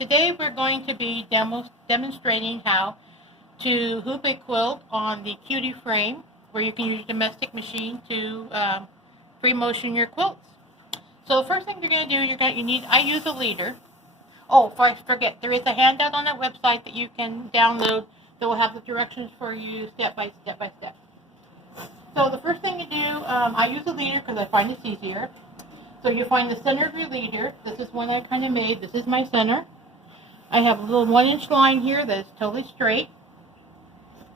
Today we're going to be demonstrating how to hoop a quilt on the Cutie frame, where you can use your domestic machine to free motion your quilts. So the first thing you're going to do, I use a leader. Oh, before I forget, there is a handout on that website that you can download that will have the directions for you step by step by step. So the first thing you do, I use a leader because I find it's easier. So you find the center of your leader. This is one I kind of made. This is my center. I have a little 1-inch line here that is totally straight.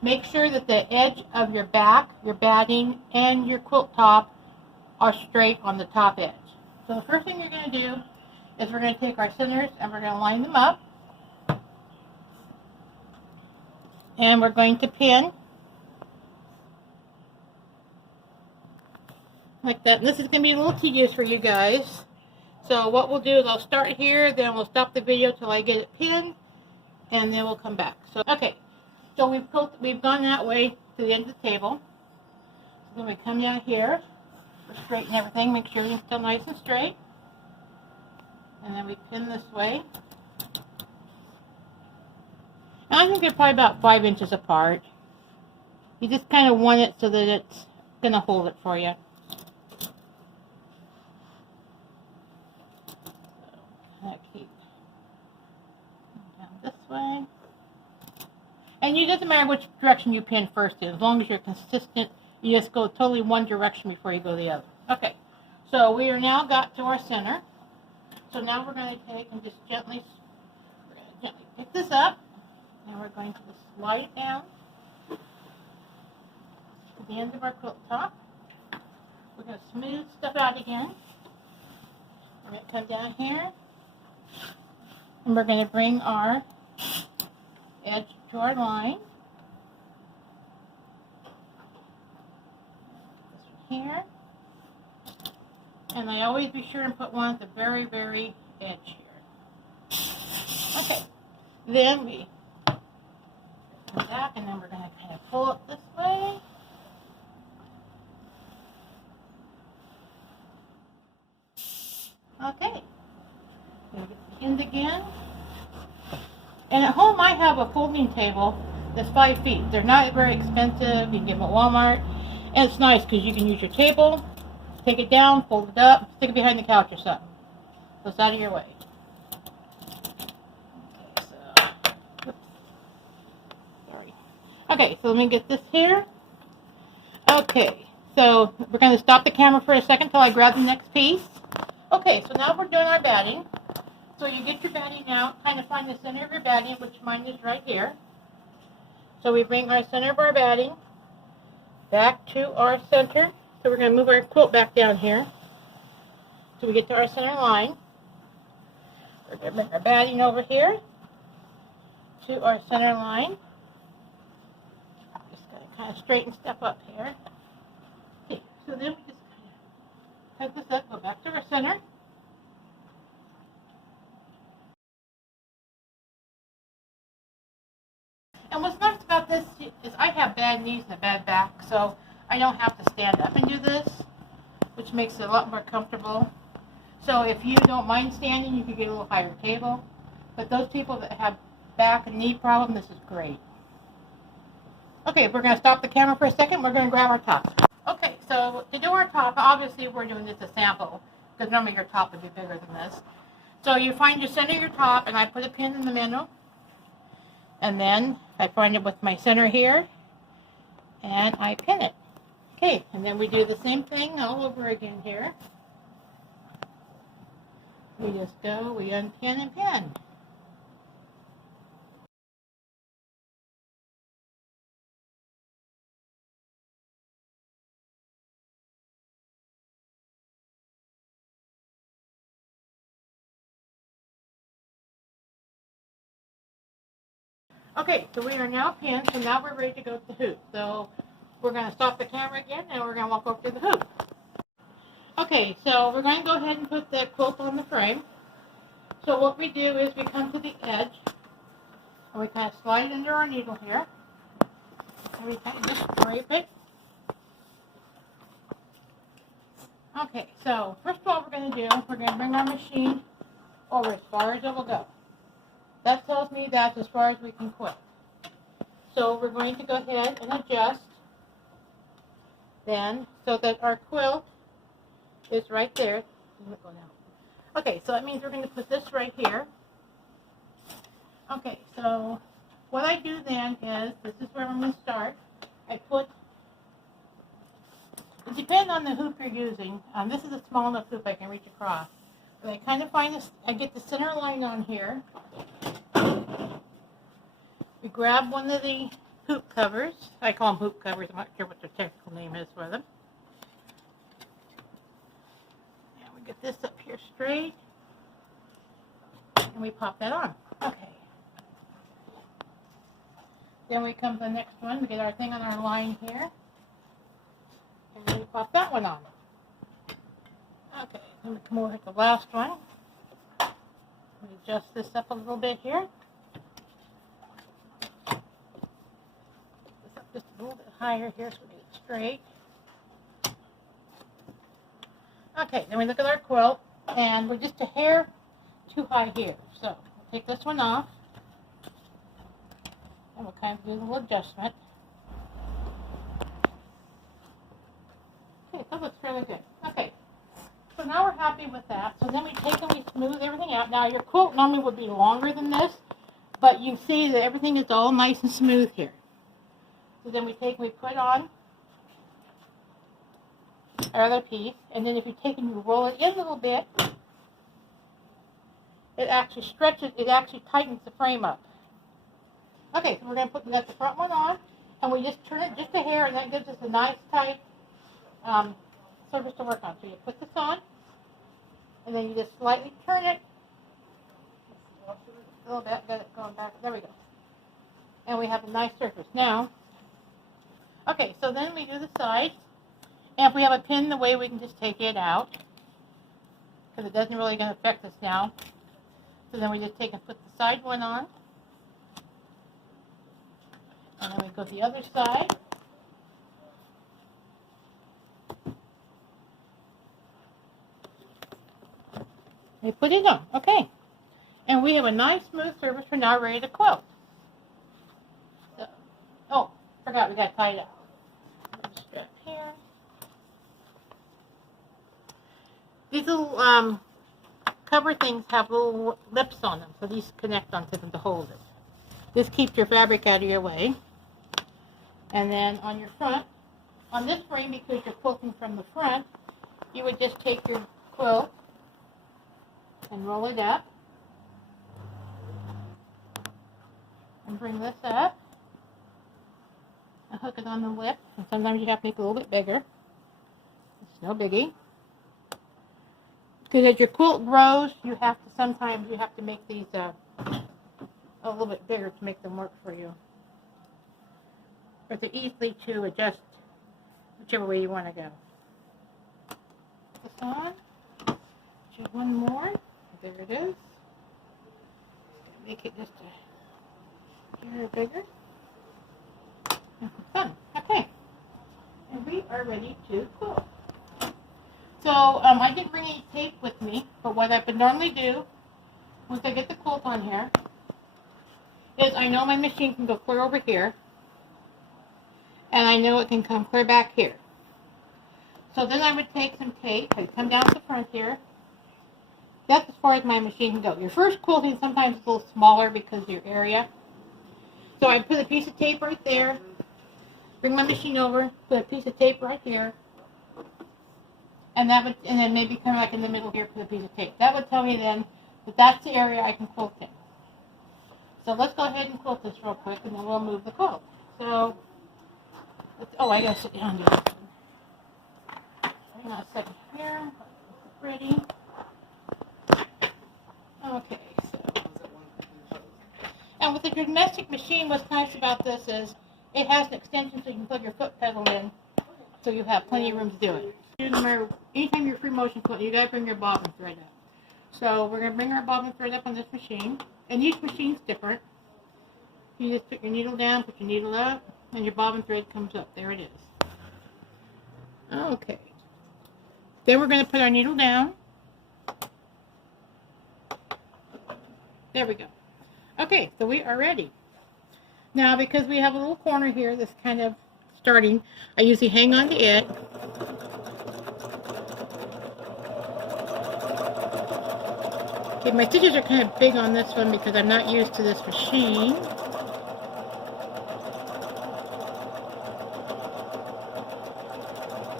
Make sure that the edge of your back, your batting, and your quilt top are straight on the top edge. So the first thing you're going to do is we're going to take our centers and we're going to line them up. And we're going to pin like that. And this is going to be a little tedious for you guys. So what we'll do is I'll start here, then we'll stop the video till I get it pinned, and then we'll come back. So okay, so we've gone that way to the end of the table. So then we come down here, we'll straighten everything, make sure everything's still nice and straight, and then we pin this way. And I think they're probably about 5 inches apart. You just kind of want it so that it's going to hold it for you. Keep down this way. And it doesn't matter which direction you pin first in, as long as you're consistent, you just go totally one direction before you go the other. Okay, so we are now got to our center. So now we're going to take and just gently pick this up, and we're going to just slide it down to the end of our quilt top. We're going to smooth stuff out again. We're going to come down here. And we're going to bring our edge to our line. This one here. And I always be sure and put one at the very, very edge here. Okay. Then we come back, and then we're going to kind of pull it this way. Okay. End again. And at home I have a folding table that's 5 feet. They're not very expensive. You can get them at Walmart. And it's nice because you can use your table, take it down, fold it up, stick it behind the couch or something. So it's out of your way. Okay, so, oops. Sorry. Okay, so let me get this here. Okay, so we're going to stop the camera for a second till I grab the next piece. Okay, so now we're doing our batting. So you get your batting out, kind of find the center of your batting, which mine is right here. So we bring our center of our batting back to our center. So we're going to move our quilt back down here. So we get to our center line. We're going to bring our batting over here to our center line. Just going to kind of straighten stuff up here. Okay, so then we just kind of tug this up, go back to our center. And what's nice about this is I have bad knees and a bad back, so I don't have to stand up and do this, which makes it a lot more comfortable. So if you don't mind standing, you can get a little higher table. But those people that have back and knee problems, this is great. Okay, we're going to stop the camera for a second. We're going to grab our top. Okay, so to do our top, obviously we're doing this a sample, because normally your top would be bigger than this. So you find your center of your top, and I put a pin in the middle. And then I find it with my center here, and I pin it. Okay, and then we do the same thing all over again here. We just go, we unpin and pin. Okay, so we are now pinned, so now we're ready to go to the hoop. So we're going to stop the camera again, and we're going to walk over to the hoop. Okay, so we're going to go ahead and put the quilt on the frame. So what we do is we come to the edge, and we kind of slide it under our needle here. And we kind of just scrape it. Okay, so first of all we're going to do, we're going to bring our machine over as far as it will go. that tells me that's as far as we can quilt. So we're going to go ahead and adjust then so that our quilt is right there. Okay, so that means we're going to put this right here. Okay, so what I do then is, this is where I'm going to start. I put, it depends on the hoop you're using. This is a small enough hoop I can reach across. But I kind of find this, I get the center line on here. We grab one of the hoop covers. I call them hoop covers. I'm not sure what the technical name is for them. And we get this up here straight. And we pop that on. Okay. Then we come to the next one. We get our thing on our line here. And then we pop that one on. Okay. Then we come over to the last one. We adjust this up a little bit here. This up just a little bit higher here so we get it straight. Okay. Then we look at our quilt. And we're just a hair too high here. So we'll take this one off. And we'll kind of do a little adjustment. Okay, that looks really good. Okay, so now we're happy with that. So then we take and we smooth everything out. Now your quilt normally would be longer than this, but you see that everything is all nice and smooth here. So then we take and we put on our other piece, and then if you take and you roll it in a little bit, it actually stretches, it actually tightens the frame up. Okay, so we're going to put the front one on, and we just turn it just a hair, and that gives us a nice tight surface to work on. So you put this on, and then you just slightly turn it a little bit, get it going back, there we go. And we have a nice surface. Now, okay, so then we do the sides, and if we have a pin in the way, we can just take it out, because it doesn't really going to affect us now. So then we just take and put the side one on. And then we go to the other side. We put it on. Okay. And we have a nice smooth surface. We're now ready to quilt. So, oh, forgot we got to tie it up. Strap here. These little cover things have little lips on them, so these connect onto them to hold it. This keeps your fabric out of your way. And then on your front, on this frame, because you're quilting from the front, you would just take your quilt and roll it up. And bring this up. And hook it on the lip. And sometimes you have to make it a little bit bigger. It's no biggie. Because as your quilt grows, sometimes you have to make these a little bit bigger to make them work for you. Or to easily to adjust whichever way you want to go. Put this on. Just one more. There it is. Make it just a hair bigger. Done. Okay. And we are ready to quilt. So I didn't bring any tape with me, but what I would normally do once I get the quilt on here is I know my machine can go clear over here, and I know it can come clear back here. So then I would take some tape, I'd come down to the front here. That's as far as my machine can go. Your first quilting sometimes is a little smaller because of your area. So I put a piece of tape right there, bring my machine over, put a piece of tape right here, and then maybe kind of like in the middle here, put a piece of tape. That would tell me then that that's the area I can quilt in. So let's go ahead and quilt this real quick, and then we'll move the quilt. So, I gotta sit down here. Hang on a second here. Ready. Okay, so. And with the domestic machine, what's nice about this is it has an extension so you can plug your foot pedal in, so you have plenty of room to do it. Anytime you're free motion quilting, you gotta bring your bobbin thread up. So we're gonna bring our bobbin thread up on this machine, and each machine's different. You just put your needle down, put your needle up, and your bobbin thread comes up. There it is. Okay. Then we're gonna put our needle down. There we go. Okay, so we are ready. Now, because we have a little corner here that's kind of starting, I usually hang on to it. Okay, my stitches are kind of big on this one because I'm not used to this machine.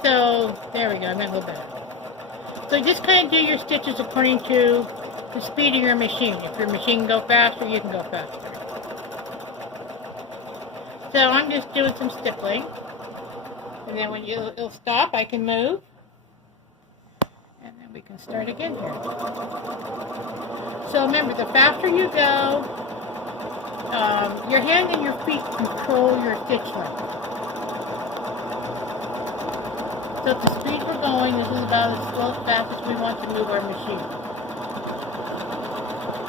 So, there we go, I'm a little better. So just kind of do your stitches according to the speed of your machine. If your machine can go faster, you can go faster. So I'm just doing some stippling. And then when it'll stop, I can move. And then we can start again here. So remember, the faster you go, your hand and your feet control your stitch length. So at the speed we're going, this is about as slow as fast as we want to move our machine.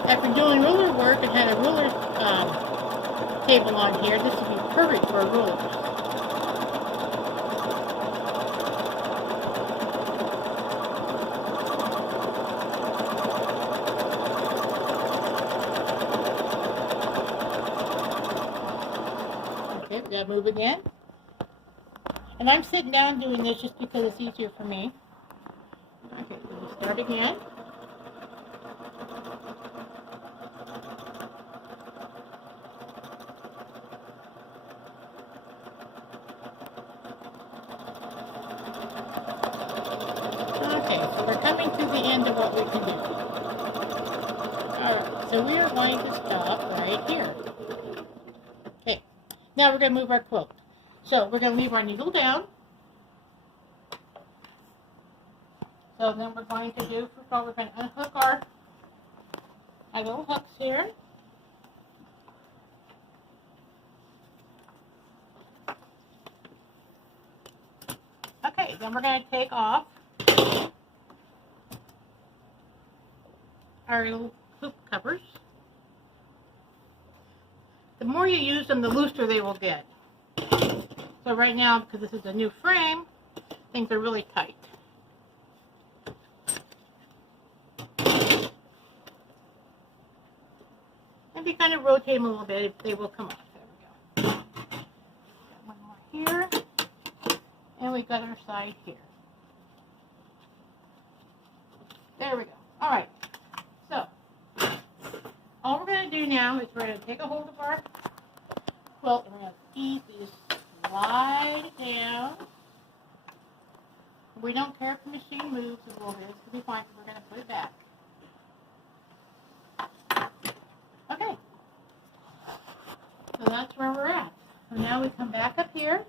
After doing ruler work and had a ruler table on here, this would be perfect for a ruler. Okay, we gotta move again. And I'm sitting down doing this just because it's easier for me. Okay, so we'll start again. Okay, so we're coming to the end of what we can do. Alright, so we are going to stop right here. Okay, now we're going to move our quilt. So we're going to leave our needle down. So then we're going to do, first of all, we're going to unhook our little hooks here. Okay, then we're going to take off our little hoop covers. The more you use them, the looser they will get. So right now, because this is a new frame, things are really tight. And if you kind of rotate them a little bit, they will come off. There we go. Got one more here. And we got our side here. There we go. All right. So, all we're going to do now is we're going to take a hold of our quilt and we're going to easily slide it down. We don't care if the machine moves a little bit. It's going to be fine because we're going to put it back. Okay. So that's where we're at. So now we come back up here.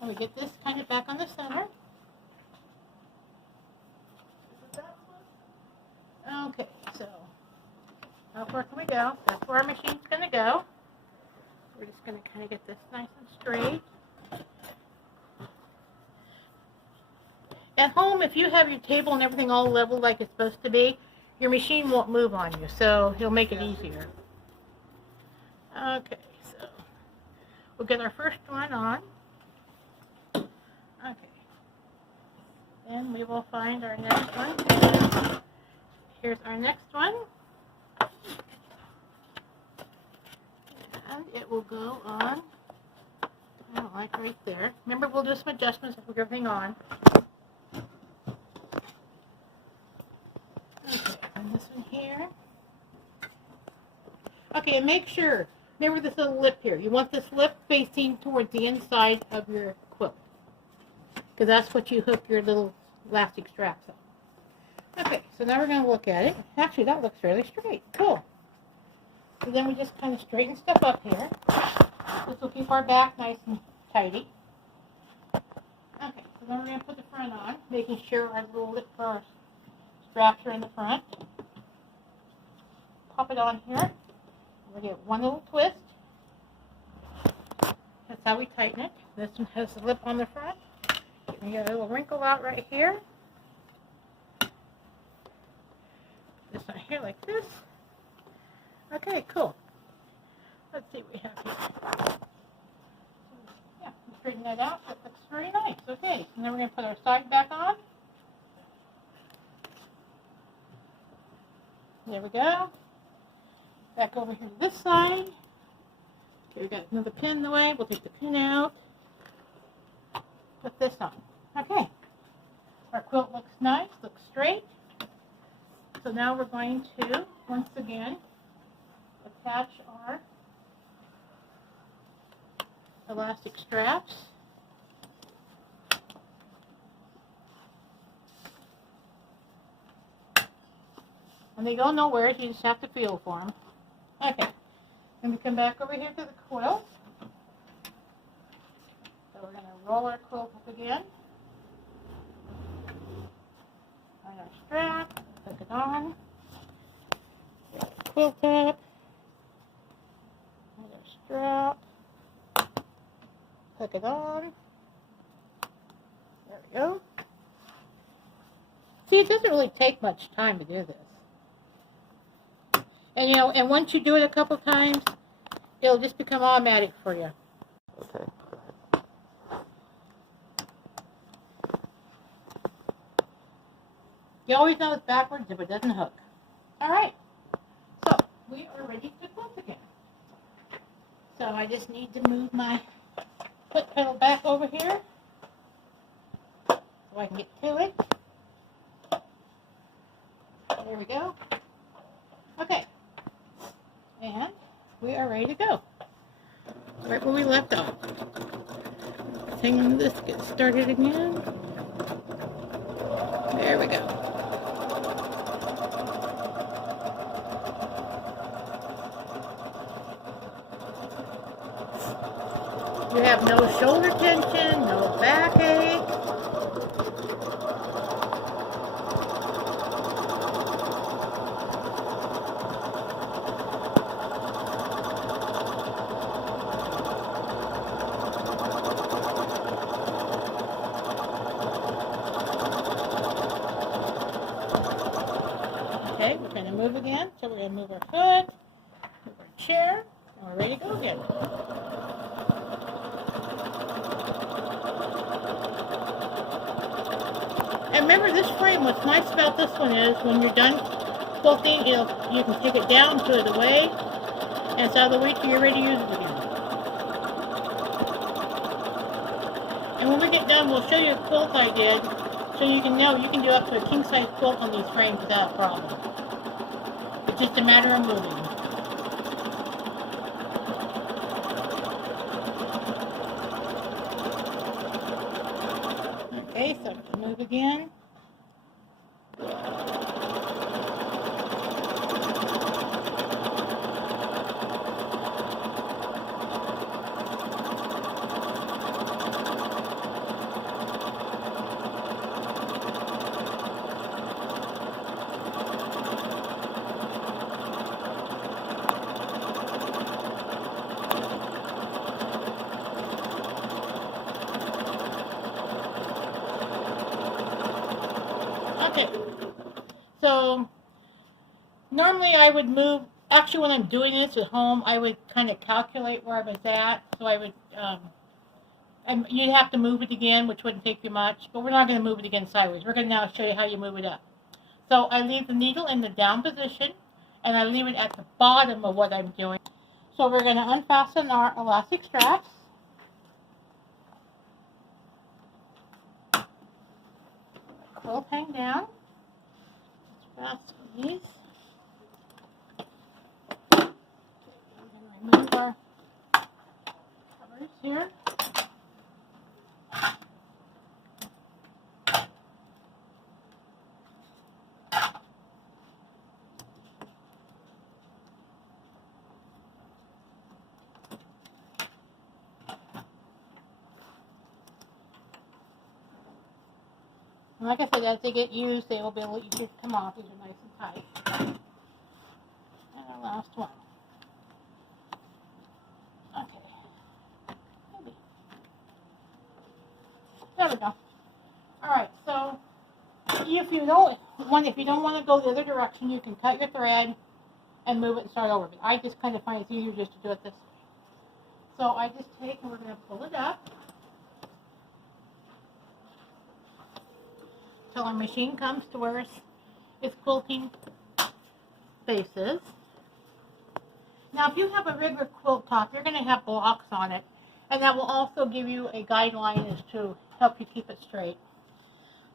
And we get this kind of back on the center. Okay, so how far can we go? That's where our machine's going to go. We're just going to kind of get this nice and straight. At home, if you have your table and everything all level like it's supposed to be, your machine won't move on you, so he'll make it easier. Okay, so we'll get our first one on. Okay. Then we will find our next one. Here's our next one. And it will go on, like right there. Remember, we'll do some adjustments if we get everything on. Okay, and this one here. Okay, and make sure, remember this little lip here. You want this lip facing towards the inside of your quilt, because that's what you hook your little elastic straps on. Okay, so now we're going to look at it. Actually, that looks fairly straight. Cool. So then we just kind of straighten stuff up here. This will keep our back nice and tidy. Okay, so then we're going to put the front on, making sure our little lip for our straps are in the front. Pop it on here. We're going to get one little twist. That's how we tighten it. This one has the lip on the front. We get a little wrinkle out right here. This one here like this. Okay, cool. Let's see what we have here. Yeah, straighten that out. That looks very nice. Okay, and then we're going to put our side back on. There we go. Back over here to this side. Okay, we got another pin in the way. We'll take the pin out. Put this on. Okay. Our quilt looks nice, looks straight. So now we're going to, once again, attach our elastic straps. And they go nowhere, so you just have to feel for them. Okay. Then we come back over here to the quilt. So we're going to roll our quilt up again. Find our strap, hook it on. Get our quilt up. Find our strap. Hook it on. There we go. See, it doesn't really take much time to do this. And, you know, and once you do it a couple times, it'll just become automatic for you. Okay. You always know it's backwards if it doesn't hook. All right. So we are ready to quilt again. So I just need to move my foot pedal back over here so I can get to it. There we go. Okay. And we are ready to go. Right where we left off. Hang on to this, get started again. There we go. You have no shoulder tension, no backache. Okay, we're going to move again. So we're going to move our foot, move our chair, and we're ready to go again. And remember, this frame, what's nice about this one is when you're done quilting, you can take it down, put it away, and it's out of the way till you're ready to use it again. And when we get done, we'll show you a quilt I did, so you can know you can do up to a king-size quilt on these frames without a problem. It's just a matter of moving. Okay, so let's move again. Okay, so normally I would move, actually when I'm doing this at home, I would kind of calculate where I was at, so I would, you'd have to move it again, which wouldn't take you much, but we're not going to move it again sideways. We're going to now show you how you move it up. So I leave the needle in the down position, and I leave it at the bottom of what I'm doing. So we're going to unfasten our elastic straps. Quilt hang down. Let's fasten these. Okay, we're going to remove our covers here. And like I said, as they get used, they will be able to come off. These are nice and tight. And our last one. Okay. Maybe. There we go. All right. So if you don't want to go the other direction, you can cut your thread and move it and start over. But I just kind of find it's easier just to do it this way. So I just take and we're going to pull it up till our machine comes to where it's quilting spaces. Now, if you have a regular quilt top, you're going to have blocks on it, and that will also give you a guideline as to help you keep it straight.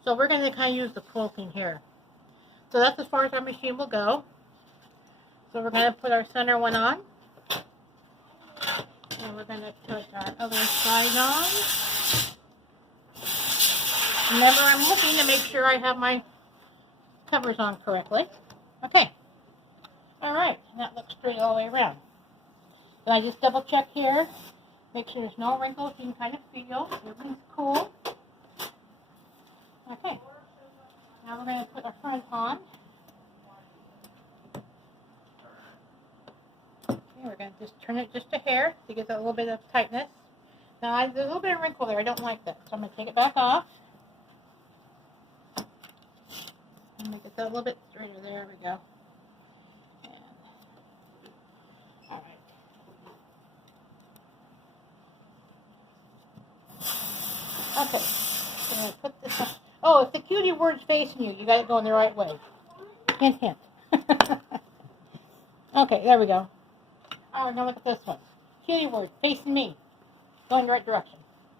So we're going to kind of use the quilting here. So that's as far as our machine will go. So we're going to put our center one on, and we're going to put our other side on. Remember, I'm looking to make sure I have my covers on correctly. Okay. All right, and that looks straight all the way around. Then I just double check here, make sure there's no wrinkles. You can kind of feel everything's cool. Okay. Now we're going to put our front on. Okay, we're going to just turn it just a hair to get a little bit of tightness. Now there's a little bit of wrinkle there. I don't like that, so I'm going to take it back off. And make it a little bit straighter. There we go. Okay, so I'm going to put this on. Oh, if the cutie word's facing you, you got it going the right way. Hint, hint. Okay, there we go. All right, now look at this one. Cutie word facing me, going the right direction.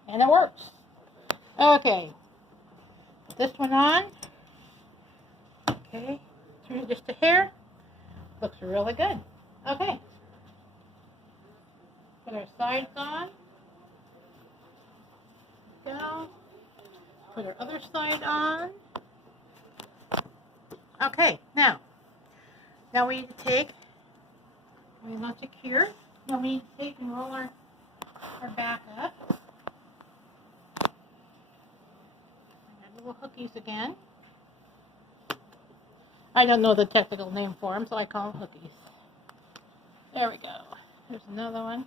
And it works. Okay, put this one on. Okay, turn it just a hair. Looks really good. Okay. Put our sides on. Go. Put our other side on. Okay, now we need to take, we're not secure. Now we need to take and roll our back up. And little hookies again. I don't know the technical name for them, so I call them hookies. There we go. There's another one.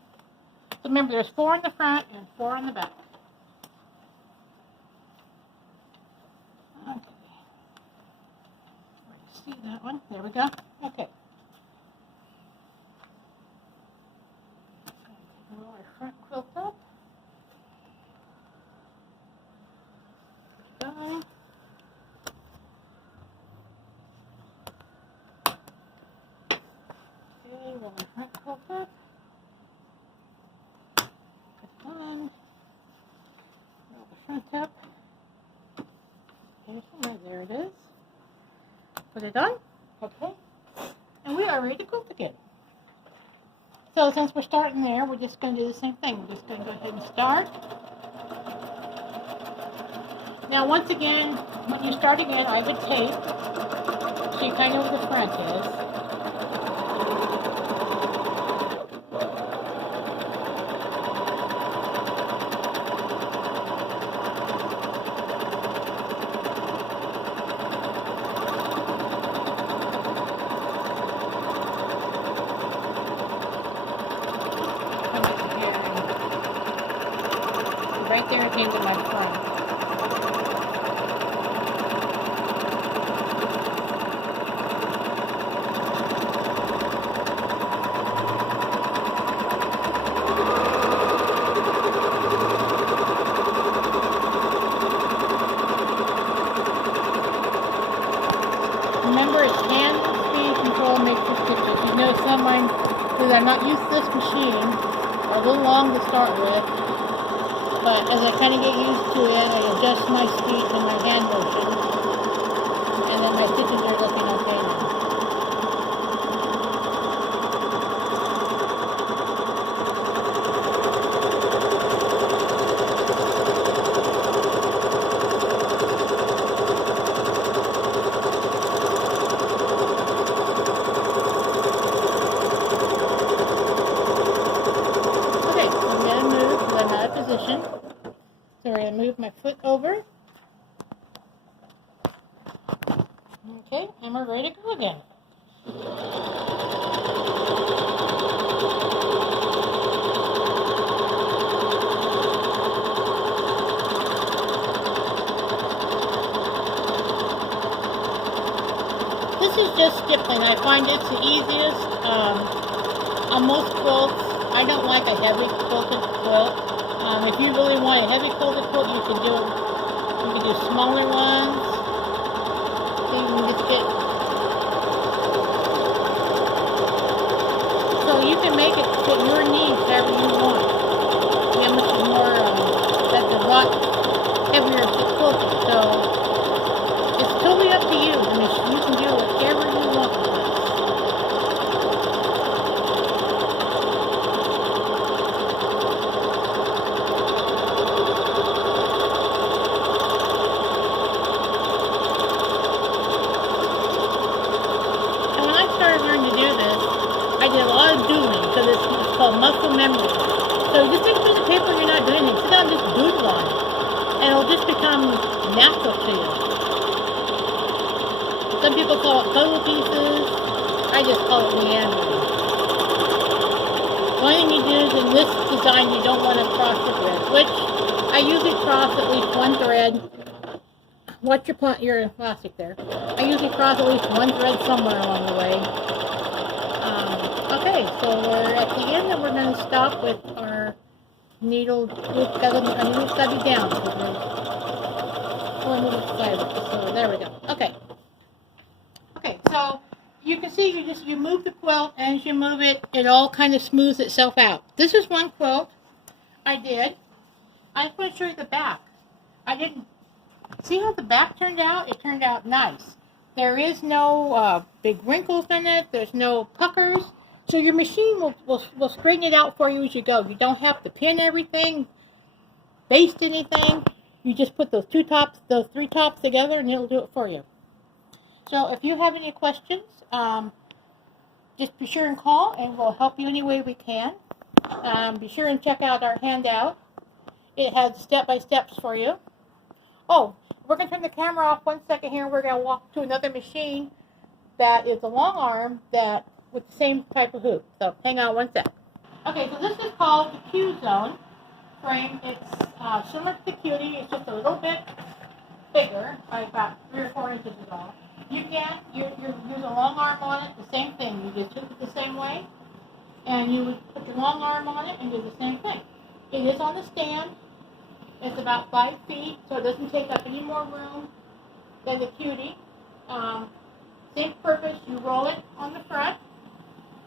So remember, there's 4 in the front and 4 on the back. Okay. See that one? There we go. Okay. Roll our front quilt up. Done. Okay, roll our front quilt up. Done. Roll the front up. There it is. Put it on. Okay. And we are ready to quilt again. So since we're starting there, we're just going to do the same thing. We're just going to go ahead and start. Now once again, when you start again, I would tape so you kind of know where the front is. Right there at the end of my front. Remember, it's hand speed control makes the stitches. You know, some mine, because I'm not used to this machine, are a little long to start with. But as I kind of get used to it, I adjust my speed and my hand motion. And then my stitches are looking okay now. Okay, so I'm going to move because I'm out of position. So we're going to move my foot over. Okay, and we're ready to go again. This is just stippling. I find it's the easiest. On most quilts, I don't like a heavy quilted quilt. If you really want a heavy quilted quilt, you can do smaller ones. So you can just get can make it fit your needs however you want. Yeah, much more, that's a lot heavier to quilt, so it's totally up to you. I mean, you can do whatever you want with this. And when I started learning to do this, I did a lot of doodling, so this is called muscle memory. So you just take a piece of paper, you're not doing anything, sit down and just doodle on it, and it'll just become natural to you. Some people call it puzzle pieces, I just call it meandering. The only thing you do is in this design you don't want to cross the thread, which I usually cross at least one thread. Watch your elastic there. I usually cross at least one thread somewhere along the way. Okay, so we're at the end and we're going to stop with our needle loop, our needle stubby down. So there we go. Okay. Okay, so you can see you move the quilt, and as you move it, it all kind of smooths itself out. This is one quilt I did. I just want to show you the back. I didn't see how the back turned out. It turned out nice. There is no big wrinkles in it. There's no puckers. So your machine will straighten it out for you as you go. You don't have to pin everything, baste anything. You just put those three tops together, and it'll do it for you. So if you have any questions, just be sure and call, and we'll help you any way we can. Be sure and check out our handout. It has step-by-steps for you. Oh, we're going to turn the camera off 1 second here. We're going to walk to another machine that is a long arm with the same type of hoop. So hang on 1 sec. Okay, so this is called the Q Zone frame. It's similar to the Cutie. It's just a little bit bigger, by about 3 or 4 inches is all. You can use a long arm on it, the same thing. You just hook it the same way, and you would put your long arm on it and do the same thing. It is on the stand. It's about 5 feet, so it doesn't take up any more room than the Cutie. Same purpose, you roll it on the front.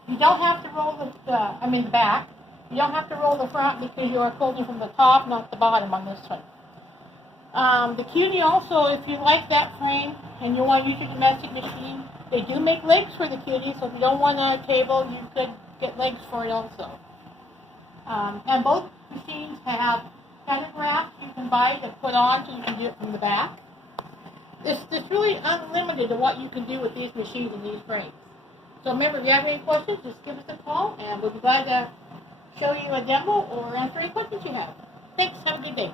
You don't have to roll the back. You don't have to roll the front because you are quilting from the top, not the bottom on this one. The Cutie also, if you like that frame and you want to use your domestic machine, they do make legs for the Cutie, so if you don't want a table, you could get legs for it also. And both machines have pantograph you can buy to put on so you can do it from the back. It's really unlimited to what you can do with these machines and these frames. So remember, if you have any questions, just give us a call, and we'll be glad to show you a demo or answer any questions you have. Thanks. Have a good day.